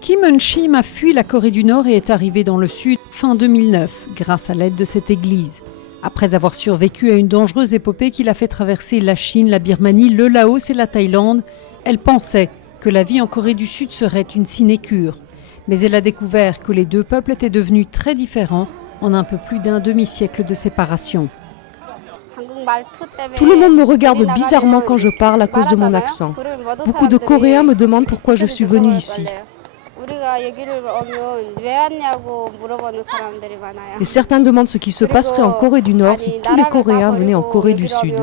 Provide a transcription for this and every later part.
Kim Eun-chim a fui la Corée du Nord et est arrivé dans le Sud fin 2009 grâce à l'aide de cette église. Après avoir survécu à une dangereuse épopée qui l'a fait traverser la Chine, la Birmanie, le Laos et la Thaïlande, elle pensait que la vie en Corée du Sud serait une sinécure. Mais elle a découvert que les deux peuples étaient devenus très différents en un peu plus d'un demi-siècle de séparation. Tout le monde me regarde bizarrement quand je parle à cause de mon accent. Beaucoup de Coréens me demandent pourquoi je suis venue ici. Et certains demandent ce qui se passerait en Corée du Nord si tous les Coréens venaient en Corée du Sud.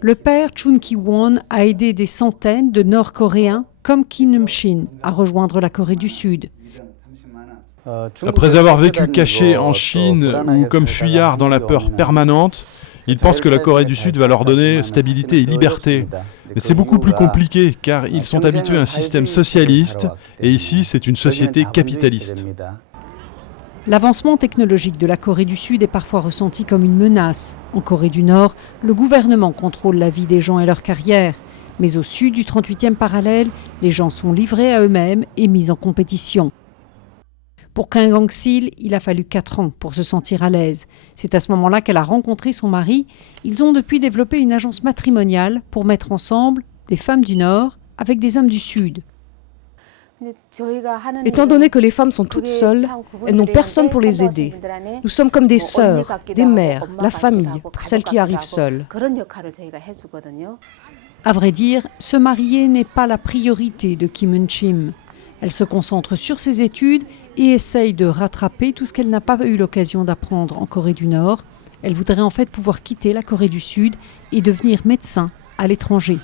Le père Chun Ki-won a aidé des centaines de Nord-Coréens comme Kim Eun-chim à rejoindre la Corée du Sud. Après avoir vécu caché en Chine ou comme fuyard dans la peur permanente, ils pensent que la Corée du Sud va leur donner stabilité et liberté. Mais c'est beaucoup plus compliqué car ils sont habitués à un système socialiste et ici c'est une société capitaliste. L'avancement technologique de la Corée du Sud est parfois ressenti comme une menace. En Corée du Nord, le gouvernement contrôle la vie des gens et leur carrière. Mais au sud du 38e parallèle, les gens sont livrés à eux-mêmes et mis en compétition. Pour Kim Gang-sil, il a fallu 4 ans pour se sentir à l'aise. C'est à ce moment-là qu'elle a rencontré son mari. Ils ont depuis développé une agence matrimoniale pour mettre ensemble des femmes du Nord avec des hommes du Sud. Étant donné que les femmes sont toutes seules, elles n'ont personne pour les aider. Nous sommes comme des sœurs, des mères, la famille, pour celles qui arrivent seules. À vrai dire, se marier n'est pas la priorité de Kim Eun-chim. Elle se concentre sur ses études et essaye de rattraper tout ce qu'elle n'a pas eu l'occasion d'apprendre en Corée du Nord. Elle voudrait en fait pouvoir quitter la Corée du Sud et devenir médecin à l'étranger.